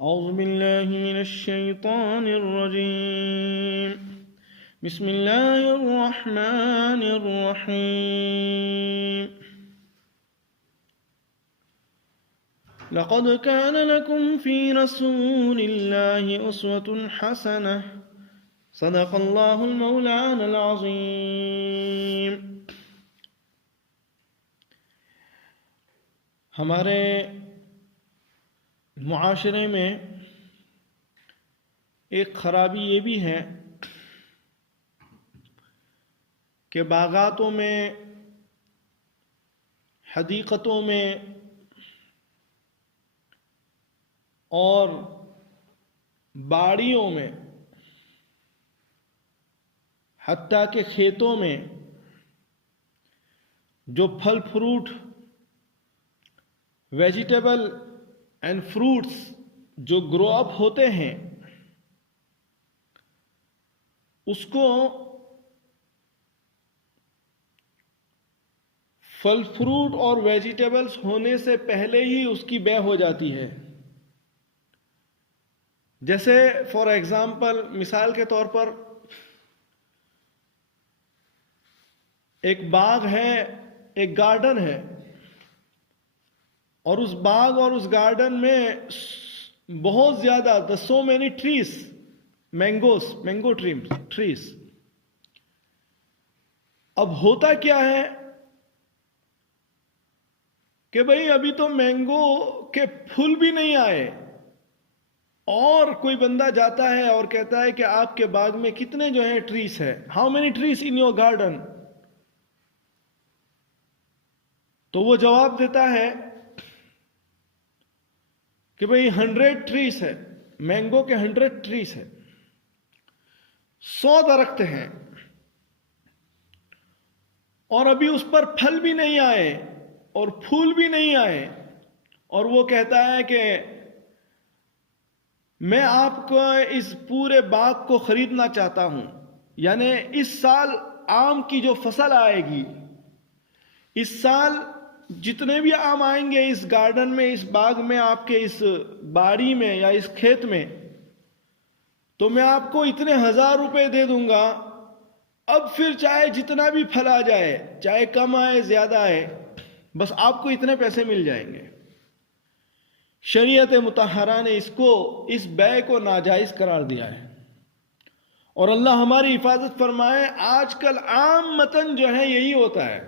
أعوذ بالله من الشيطان الرجيم. بسم الله الرحمن الرحيم. لقد كان لكم في رسول الله أسوة حسنة. صدق الله المولان العظيم. ہمارے معاشرے میں ایک خرابی یہ بھی ہے کہ باغاتوں میں، حدیقتوں میں اور باڑیوں میں، حتیٰ کہ کھیتوں میں جو پھل فروٹ، ویجیٹیبل اینڈ فروٹس جو گرو اپ ہوتے ہیں، اس کو پھل فروٹ اور ویجیٹیبلز ہونے سے پہلے ہی اس کی بیع ہو جاتی ہے. جیسے فار ایگزامپل، مثال کے طور پر ایک باغ ہے، ایک گارڈن ہے، اور اس باغ اور اس گارڈن میں بہت زیادہ so many trees، mango trees. اب ہوتا کیا ہے کہ بھئی ابھی تو مینگو کے پھول بھی نہیں آئے، اور کوئی بندہ جاتا ہے اور کہتا ہے کہ آپ کے باغ میں کتنے جو ہیں ٹریز ہے، how many trees in your garden? تو وہ جواب دیتا ہے کہ بھئی 100 ٹریز ہے، مینگو کے 100 ٹریز ہے، 100 درخت ہیں، اور ابھی اس پر پھل بھی نہیں آئے اور پھول بھی نہیں آئے، اور وہ کہتا ہے کہ میں آپ کو اس پورے باغ کو خریدنا چاہتا ہوں. یعنی اس سال آم کی جو فصل آئے گی، اس سال جتنے بھی آم آئیں گے اس گارڈن میں، اس باغ میں، آپ کے اس باڑی میں یا اس کھیت میں، تو میں آپ کو اتنے 1000 روپے دے دوں گا. اب پھر چاہے جتنا بھی پھل آ جائے، چاہے کم آئے زیادہ آئے، بس آپ کو اتنے پیسے مل جائیں گے. شریعت مطہرہ نے اس بیع کو ناجائز قرار دیا ہے، اور اللہ ہماری حفاظت فرمائے. آج کل عام متن جو ہے یہی ہوتا ہے.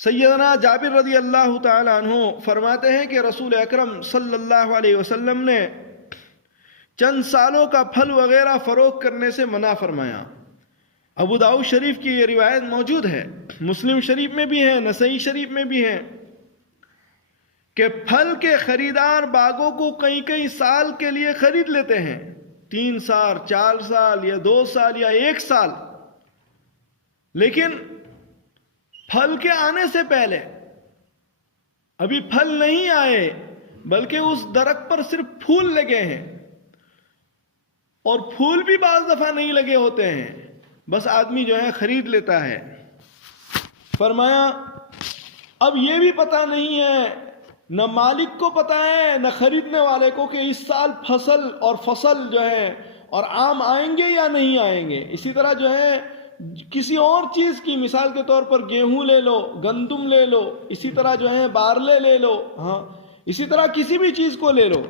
سیدنا جابر رضی اللہ تعالی عنہ فرماتے ہیں کہ رسول اکرم صلی اللہ علیہ وسلم نے چند سالوں کا پھل وغیرہ فروخت کرنے سے منع فرمایا. ابو داؤد شریف کی یہ روایت موجود ہے، مسلم شریف میں بھی ہے، نسائی شریف میں بھی ہے، کہ پھل کے خریدار باغوں کو کئی سال کے لیے خرید لیتے ہیں، 3 سال، 4 سال یا 2 سال یا 1 سال، لیکن پھل کے آنے سے پہلے، ابھی پھل نہیں آئے بلکہ اس درخت پر صرف پھول لگے ہیں، اور پھول بھی بعض دفعہ نہیں لگے ہوتے ہیں، بس آدمی جو ہے خرید لیتا ہے. فرمایا اب یہ بھی پتہ نہیں ہے، نہ مالک کو پتہ ہے نہ خریدنے والے کو، کہ اس سال فصل جو ہے اور آم آئیں گے یا نہیں آئیں گے. اسی طرح جو ہے کسی اور چیز کی، مثال کے طور پر گیہوں لے لو، گندم لے لو، اسی طرح جو ہے بارلے لے لو، ہاں اسی طرح کسی بھی چیز کو لے لو،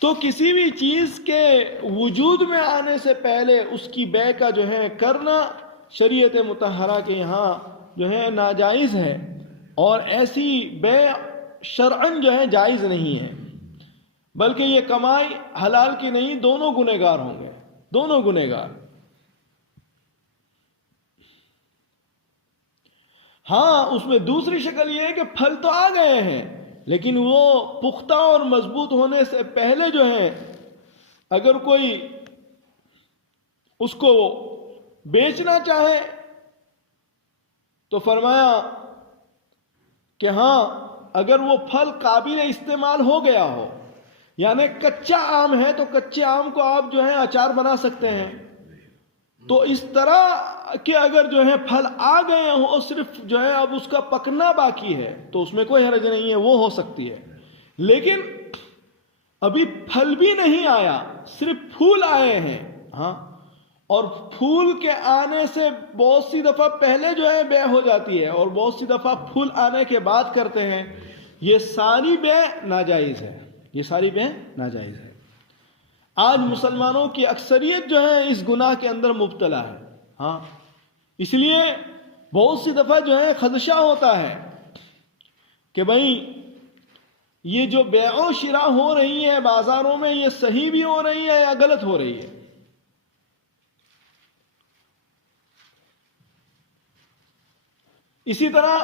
تو کسی بھی چیز کے وجود میں آنے سے پہلے اس کی بیع کا جو ہے کرنا شریعت مطہرہ کے یہاں جو ہے ناجائز ہے، اور ایسی بیع شرعاً جو ہے جائز نہیں ہے، بلکہ یہ کمائی حلال کی نہیں، دونوں گنہگار ہوں گے، دونوں گنہگار. ہاں اس میں دوسری شکل یہ ہے کہ پھل تو آ گئے ہیں، لیکن وہ پختہ اور مضبوط ہونے سے پہلے جو ہے اگر کوئی اس کو بیچنا چاہے تو فرمایا کہ ہاں اگر وہ پھل قابل استعمال ہو گیا ہو، یعنی کچا آم ہے تو کچے آم کو آپ جو ہے اچار بنا سکتے ہیں، تو اس طرح کہ اگر جو ہے پھل آ گئے ہوں، صرف جو ہے اب اس کا پکنا باقی ہے، تو اس میں کوئی حرج نہیں ہے، وہ ہو سکتی ہے. لیکن ابھی پھل بھی نہیں آیا، صرف پھول آئے ہیں، ہاں، اور پھول کے آنے سے بہت سی دفعہ پہلے جو ہے بیع ہو جاتی ہے اور بہت سی دفعہ پھول آنے کے بعد کرتے ہیں، یہ ساری بیع ناجائز ہے، یہ ساری بیع ناجائز ہے. آج مسلمانوں کی اکثریت جو ہے اس گناہ کے اندر مبتلا ہے. ہاں، اس لیے بہت سی دفعہ جو ہے خدشہ ہوتا ہے کہ بھئی یہ جو بیع و شراء ہو رہی ہے بازاروں میں، یہ صحیح بھی ہو رہی ہے یا غلط ہو رہی ہے. اسی طرح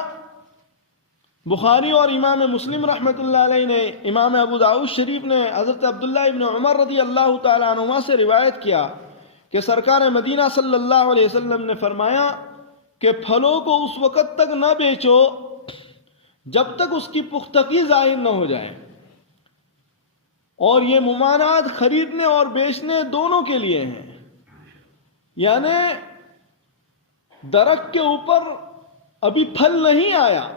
بخاری اور امام مسلم رحمۃ اللہ علیہ نے، امام ابو داؤد شریف نے حضرت عبداللہ ابن عمر رضی اللہ تعالیٰ عنہما سے روایت کیا کہ سرکار مدینہ صلی اللہ علیہ وسلم نے فرمایا کہ پھلوں کو اس وقت تک نہ بیچو جب تک اس کی پختگی ظاہر نہ ہو جائے. اور یہ ممانعت خریدنے اور بیچنے دونوں کے لیے ہیں. یعنی درخت کے اوپر ابھی پھل نہیں آیا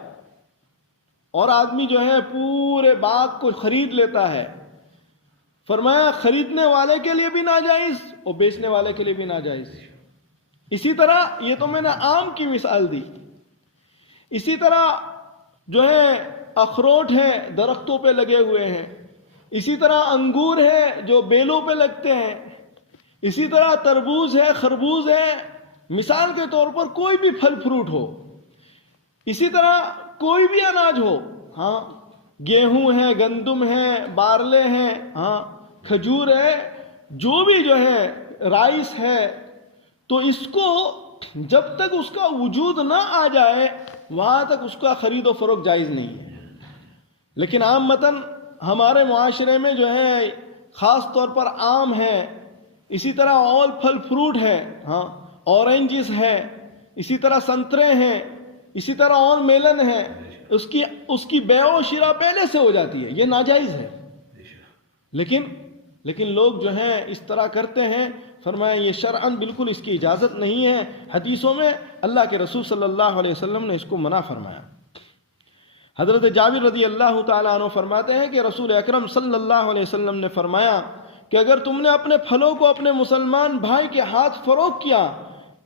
اور آدمی جو ہے پورے باغ کو خرید لیتا ہے، فرمایا خریدنے والے کے لیے بھی ناجائز اور بیچنے والے کے لیے بھی ناجائز. اسی طرح یہ تو میں نے آم کی مثال دی، اسی طرح جو ہے اخروٹ ہیں درختوں پہ لگے ہوئے ہیں، اسی طرح انگور ہے جو بیلوں پہ لگتے ہیں، اسی طرح تربوز ہے، خربوز ہے، مثال کے طور پر کوئی بھی پھل فروٹ ہو، اسی طرح کوئی بھی اناج ہو، ہاں، گیہوں ہے، گندم ہے، بارلے ہیں، ہاں، کھجور ہے، جو بھی جو ہے رائس ہے، تو اس کو جب تک اس کا وجود نہ آ جائے وہاں تک اس کا خرید و فروخت جائز نہیں ہے. لیکن عامتاً ہمارے معاشرے میں جو ہے خاص طور پر آم ہے، اسی طرح اور پھل فروٹ ہے، ہاں، اورنجز ہے، اسی طرح سنترے ہیں، اسی طرح اور میلن ہے، اس کی بیع و شراء پہلے سے ہو جاتی ہے، یہ ناجائز ہے. لیکن لوگ جو ہیں اس طرح کرتے ہیں. فرمایا یہ شرعاً بالکل اس کی اجازت نہیں ہے. حدیثوں میں اللہ کے رسول صلی اللہ علیہ وسلم نے اس کو منع فرمایا. حضرت جابر رضی اللہ تعالیٰ عنہ فرماتے ہیں کہ رسول اکرم صلی اللہ علیہ وسلم نے فرمایا کہ اگر تم نے اپنے پھلوں کو اپنے مسلمان بھائی کے ہاتھ فروخت کیا،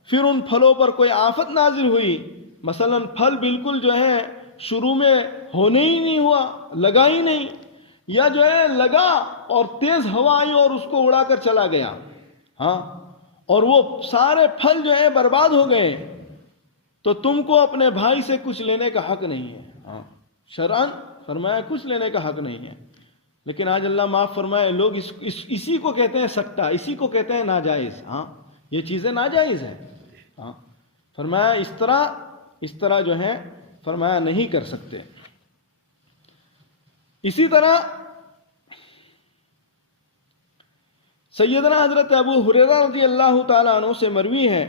پھر ان پھلوں پر کوئی آفت نازل ہوئی، مثلا پھل بالکل جو ہے شروع میں ہونے ہی نہیں ہوا، لگا ہی نہیں، یا جو ہے لگا اور تیز ہوا آئی اور اس کو اڑا کر چلا گیا، ہاں، اور وہ سارے پھل جو ہے برباد ہو گئے، تو تم کو اپنے بھائی سے کچھ لینے کا حق نہیں ہے. ہاں، شرعاً فرمایا کچھ لینے کا حق نہیں ہے. لیکن آج اللہ معاف فرمائے لوگ اسی کو کہتے ہیں سکتا، اسی کو کہتے ہیں ناجائز. ہاں، یہ چیزیں ناجائز ہیں. ہاں، فرمایا اس طرح جو ہے فرمایا نہیں کر سکتے. اسی طرح سیدنا حضرت ابو ہریرہ رضی اللہ تعالیٰ عنہ سے مروی ہے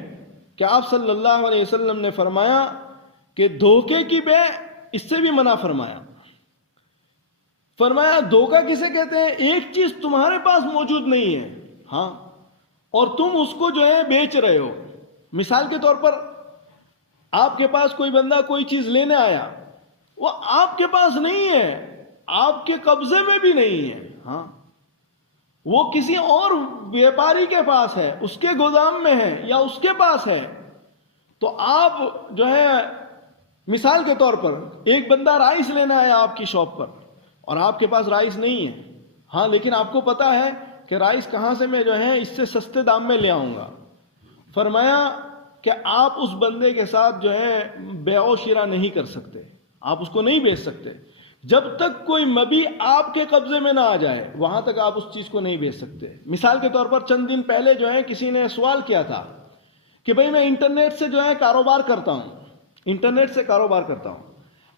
کہ آپ صلی اللہ علیہ وسلم نے فرمایا کہ دھوکے کی بیع، اس سے بھی منع فرمایا. فرمایا دھوکہ کسے کہتے ہیں؟ ایک چیز تمہارے پاس موجود نہیں ہے، ہاں، اور تم اس کو جو ہے بیچ رہے ہو. مثال کے طور پر آپ کے پاس کوئی بندہ کوئی چیز لینے آیا، وہ آپ کے پاس نہیں ہے، آپ کے قبضے میں بھی نہیں ہے، ہاں، وہ کسی اور بیپاری کے پاس ہے، اس کے گودام میں ہے یا اس کے پاس ہے. تو آپ جو ہے مثال کے طور پر ایک بندہ رائس لینا ہے آپ کی شاپ پر اور آپ کے پاس رائس نہیں ہے، ہاں، لیکن آپ کو پتا ہے کہ رائس کہاں سے میں جو ہے اس سے سستے دام میں لے آؤں گا. فرمایا کہ آپ اس بندے کے ساتھ جو ہے بیع و شراء نہیں کر سکتے، آپ اس کو نہیں بیچ سکتے جب تک کوئی مبیع آپ کے قبضے میں نہ آ جائے، وہاں تک آپ اس چیز کو نہیں بیچ سکتے. مثال کے طور پر چند دن پہلے جو ہے کسی نے سوال کیا تھا کہ بھئی میں انٹرنیٹ سے جو ہے کاروبار کرتا ہوں، انٹرنیٹ سے کاروبار کرتا ہوں.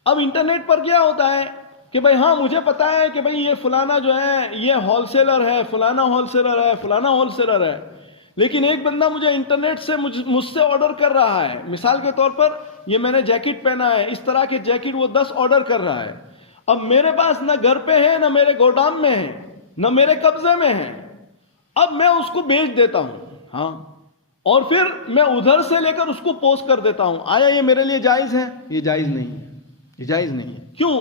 اب انٹرنیٹ پر کیا ہوتا ہے کہ بھئی ہاں مجھے پتا ہے کہ بھئی یہ فلانا جو ہے یہ ہول سیلر ہے، فلانا ہول سیلر ہے، فلانا ہول سیلر ہے، لیکن ایک بندہ مجھے انٹرنیٹ سے مجھ سے آرڈر کر رہا ہے. مثال کے طور پر یہ میں نے جیکٹ پہنا ہے، اس طرح کے جیکٹ وہ 10 آرڈر کر رہا ہے. اب میرے پاس نہ گھر پہ ہے، نہ میرے گودام میں ہے، نہ میرے قبضے میں ہے. اب میں اس کو بیچ دیتا ہوں، ہاں، اور پھر میں ادھر سے لے کر اس کو پوسٹ کر دیتا ہوں، آیا یہ میرے لیے جائز ہے؟ یہ جائز نہیں ہے، یہ جائز نہیں ہے۔ کیوں؟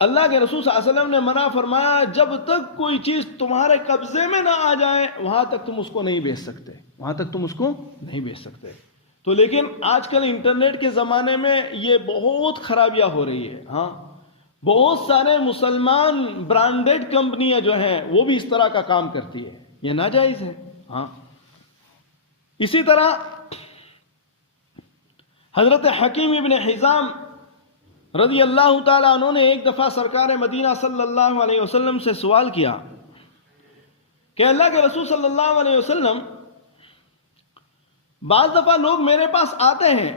اللہ کے رسول صلی اللہ علیہ وسلم نے منع فرمایا، جب تک کوئی چیز تمہارے قبضے میں نہ آ جائے وہاں تک تم اس کو نہیں بیچ سکتے، وہاں تک تم اس کو نہیں بیچ سکتے۔ تو لیکن آج کل انٹرنیٹ کے زمانے میں یہ بہت خرابیاں ہو رہی ہے۔ ہاں، بہت سارے مسلمان برانڈیڈ کمپنیاں جو ہیں وہ بھی اس طرح کا کام کرتی ہے، یہ ناجائز ہے۔ ہاں، اسی طرح حضرت حکیم ابن حزام رضی اللہ تعالیٰ عنہ نے ایک دفعہ سرکار مدینہ صلی اللہ علیہ وسلم سے سوال کیا کہ اللہ کے رسول صلی اللہ علیہ وسلم، بعض دفعہ لوگ میرے پاس آتے ہیں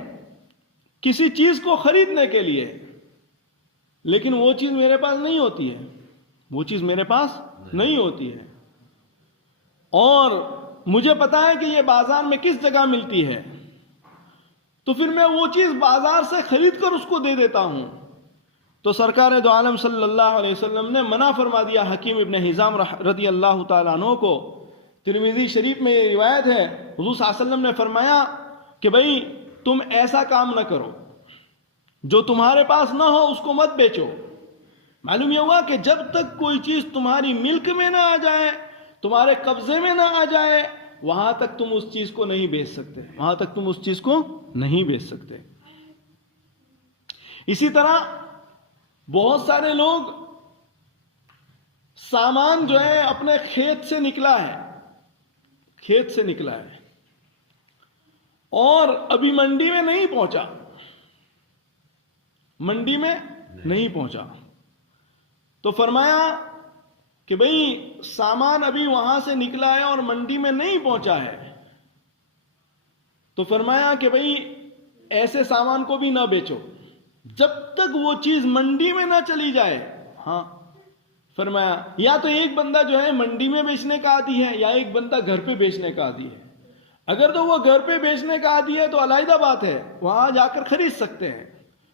کسی چیز کو خریدنے کے لیے، لیکن وہ چیز میرے پاس نہیں ہوتی ہے، وہ چیز میرے پاس نہیں ہوتی ہے، اور مجھے پتا ہے کہ یہ بازار میں کس جگہ ملتی ہے، تو پھر میں وہ چیز بازار سے خرید کر اس کو دے دیتا ہوں۔ تو سرکار دو عالم صلی اللہ علیہ وسلم نے منع فرما دیا حکیم ابن حزام رضی اللہ تعالیٰ عنہ کو۔ ترمذی شریف میں یہ روایت ہے، حضور صلی اللہ علیہ وسلم نے فرمایا کہ بھئی تم ایسا کام نہ کرو، جو تمہارے پاس نہ ہو اس کو مت بیچو۔ معلوم یہ ہوا کہ جب تک کوئی چیز تمہاری ملک میں نہ آ جائے، تمہارے قبضے میں نہ آ جائے، وہاں تک تم اس چیز کو نہیں بیچ سکتے، وہاں تک تم اس چیز کو نہیں بیچ سکتے۔ اسی طرح بہت سارے لوگ سامان جو ہے اپنے کھیت سے نکلا ہے، کھیت سے نکلا ہے اور ابھی منڈی میں نہیں پہنچا، منڈی میں نہیں پہنچا، تو فرمایا کہ بھئی سامان ابھی وہاں سے نکلا ہے اور منڈی میں نہیں پہنچا ہے، تو فرمایا کہ بھئی ایسے سامان کو بھی نہ بیچو جب تک وہ چیز منڈی میں نہ چلی جائے۔ ہاں، فرمایا یا تو ایک بندہ جو ہے منڈی میں بیچنے کا عادی ہے، یا ایک بندہ گھر پہ بیچنے کا عادی ہے۔ اگر تو وہ گھر پہ بیچنے کا عادی ہے تو علیحدہ بات ہے، وہاں جا کر خرید سکتے ہیں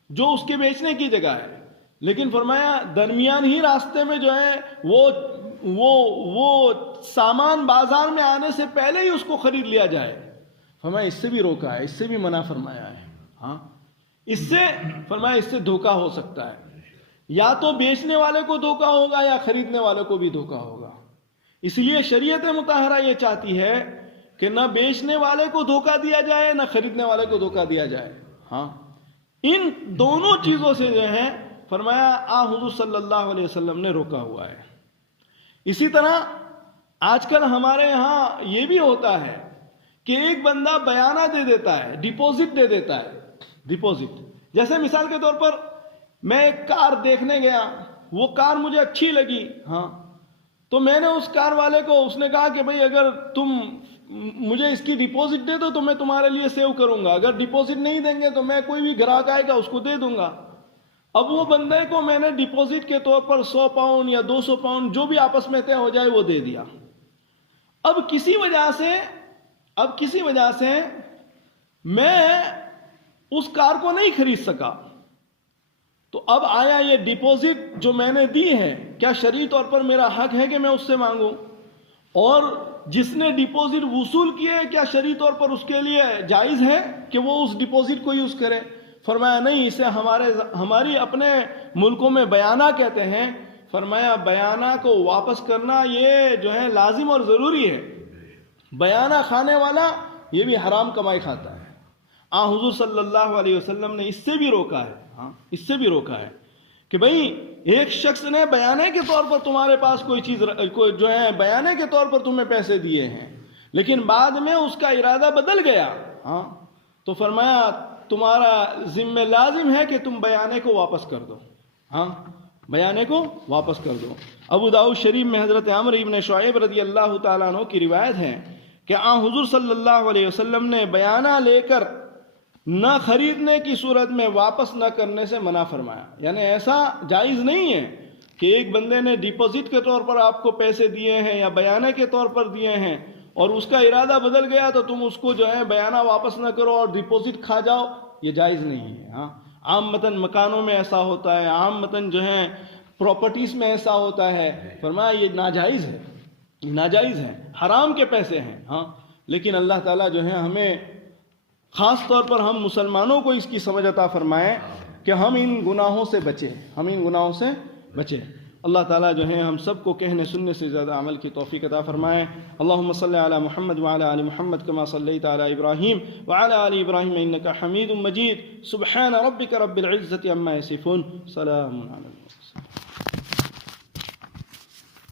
جو اس کے بیچنے کی جگہ ہے، لیکن فرمایا درمیان ہی راستے میں جو ہے وہ سامان بازار میں آنے سے پہلے ہی اس کو خرید لیا جائے، فرمایا اس سے بھی روکا ہے، اس سے بھی منع فرمایا ہے۔ ہاں، اس سے فرمایا اس سے دھوکہ ہو سکتا ہے، یا تو بیچنے والے کو دھوکہ ہوگا یا خریدنے والے کو بھی دھوکہ ہوگا۔ اس لیے شریعت مطہرہ یہ چاہتی ہے کہ نہ بیچنے والے کو دھوکہ دیا جائے نہ خریدنے والے کو دھوکہ دیا جائے۔ ہاں، ان دونوں چیزوں سے جو ہے فرمایا حضور صلی اللہ علیہ وسلم نے روکا ہوا ہے۔ اسی طرح آج کل ہمارے ہاں یہ بھی ہوتا ہے کہ ایک بندہ بیانہ دے دیتا ہے، ڈپوزٹ دے دیتا ہے، ڈپوزٹ۔ جیسے مثال کے طور پر میں ایک کار دیکھنے گیا، وہ کار مجھے اچھی لگی، ہاں، تو میں نے اس کار والے کو، اس نے کہا کہ بھئی اگر تم مجھے اس کی ڈپوزٹ دے دو تو میں تمہارے لیے سیو کروں گا، اگر ڈپوزٹ نہیں دیں گے تو میں کوئی بھی گراہک آئے گا اس کو دے دوں گا۔ اب وہ بندے کو میں نے ڈپوزٹ کے طور پر 100 پاؤنڈ یا 200 پاؤنڈ جو بھی آپس میں طے ہو جائے وہ دے دیا۔ اب کسی وجہ سے میں اس کار کو نہیں خرید سکا، تو اب آیا یہ ڈپوزٹ جو میں نے دی ہے، کیا شرعی طور پر میرا حق ہے کہ میں اس سے مانگوں؟ اور جس نے ڈپوزٹ وصول کیے کیا شرعی طور پر اس کے لیے جائز ہے کہ وہ اس ڈپوزٹ کو یوز کرے؟ فرمایا نہیں، اسے ہماری اپنے ملکوں میں بیانہ کہتے ہیں۔ فرمایا بیانہ کو واپس کرنا یہ جو ہے لازم اور ضروری ہے، بیانہ کھانے والا یہ بھی حرام کمائی کھاتا ہے۔ حضور صلی اللہ علیہ وسلم نے اس سے بھی روکا ہے، ہاں، اس سے بھی روکا ہے کہ بھئی ایک شخص نے بیانے کے طور پر تمہارے پاس کوئی چیز جو ہے بیانے کے طور پر تمہیں پیسے دیے ہیں، لیکن بعد میں اس کا ارادہ بدل گیا، ہاں، تو فرمایا تمہارا ذمہ لازم ہے کہ تم بیانے کو واپس کر دو، ہاں، بیانے کو واپس کر دو۔ ابو داؤد شریف میں حضرت عمرو ابن شعیب رضی اللہ تعالیٰ عنہ کی روایت ہے کہ حضور صلی اللہ علیہ وسلم نے بیانہ لے کر نہ خریدنے کی صورت میں واپس نہ کرنے سے منع فرمایا۔ یعنی ایسا جائز نہیں ہے کہ ایک بندے نے ڈپوزٹ کے طور پر آپ کو پیسے دیے ہیں یا بیانہ کے طور پر دیے ہیں اور اس کا ارادہ بدل گیا تو تم اس کو جو ہے بیانہ واپس نہ کرو اور ڈپوزٹ کھا جاؤ، یہ جائز نہیں ہے۔ ہاں، عام متن مکانوں میں ایسا ہوتا ہے، عام متن جو ہے پراپرٹیز میں ایسا ہوتا ہے، فرمایا یہ ناجائز ہے، ناجائز ہے، حرام کے پیسے ہیں۔ ہاں، لیکن اللہ تعالیٰ جو ہے ہمیں خاص طور پر ہم مسلمانوں کو اس کی سمجھ عطا فرمائے کہ ہم ان گناہوں سے بچیں. اللہ تعالیٰ جو ہے ہم سب کو کہنے سننے سے زیادہ عمل کی توفیق عطا فرمائے. اللہم صلی علی محمد وعلی آل محمد کما صلیت علی ابراہیم وعلی آل ابراہیم انک حمید مجید. سبحان ربک رب العزة عما یصفون. سلام علی المرسلین.